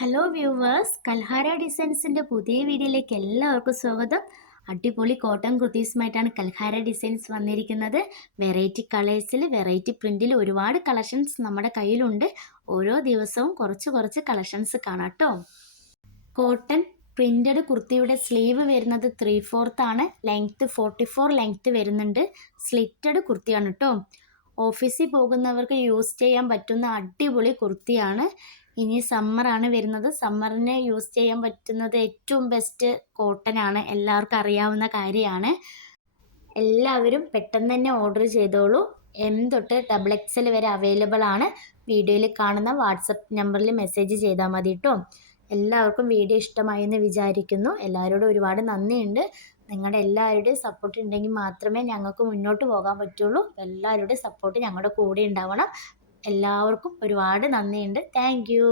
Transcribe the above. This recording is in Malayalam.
ഹലോ വ്യൂവേഴ്സ്, കൽഹാര ഡിസൈൻസിൻ്റെ പുതിയ വീഡിയോയിലേക്ക് എല്ലാവർക്കും സ്വാഗതം. അടിപൊളി കോട്ടൺ കുർത്തീസുമായിട്ടാണ് കൽഹാര ഡിസൈൻസ് വന്നിരിക്കുന്നത്. വെറൈറ്റി കളേഴ്സിൽ വെറൈറ്റി പ്രിൻറ്റിൽ ഒരുപാട് കളക്ഷൻസ് നമ്മുടെ കയ്യിലുണ്ട്. ഓരോ ദിവസവും കുറച്ച് കുറച്ച് കളക്ഷൻസ് കാണാം കേട്ടോ. കോട്ടൺ പ്രിൻറ്റഡ് കുർത്തിയുടെ സ്ലീവ് വരുന്നത് 3/4 ആണ്. ലെങ്ത്ത് 44 ലെങ്ത്ത് വരുന്നുണ്ട്. സ്ലിറ്റഡ് കുർത്തിയാണ് കേട്ടോ. ഓഫീസിൽ പോകുന്നവർക്ക് യൂസ് ചെയ്യാൻ പറ്റുന്ന അടിപൊളി കുർത്തിയാണ്. ഇനി സമ്മറാണ് വരുന്നത്. സമ്മറിന് യൂസ് ചെയ്യാൻ പറ്റുന്നത് ഏറ്റവും ബെസ്റ്റ് കോട്ടൺ ആണ്. എല്ലാവർക്കും അറിയാവുന്ന കാര്യമാണ്. എല്ലാവരും പെട്ടെന്ന് തന്നെ ഓർഡർ ചെയ്തോളൂ. എം തൊട്ട് XXL വരെ അവൈലബിൾ ആണ്. വീഡിയോയിൽ കാണുന്ന വാട്സപ്പ് നമ്പറിൽ മെസ്സേജ് ചെയ്താൽ മതി കേട്ടോ. എല്ലാവർക്കും വീഡിയോ ഇഷ്ടമായി എന്ന് വിചാരിക്കുന്നു. എല്ലാവരോടും ഒരുപാട് നന്ദിയുണ്ട്. നിങ്ങളുടെ എല്ലാവരുടെയും സപ്പോർട്ട് ഉണ്ടെങ്കിൽ മാത്രമേ ഞങ്ങൾക്ക് മുന്നോട്ട് പോകാൻ പറ്റുള്ളൂ. എല്ലാവരുടെയും സപ്പോർട്ട് ഞങ്ങളുടെ കൂടെ ഉണ്ടാവണം. എല്ലാവർക്കും ഒരുപാട് നന്ദിയുണ്ട്. Thank you.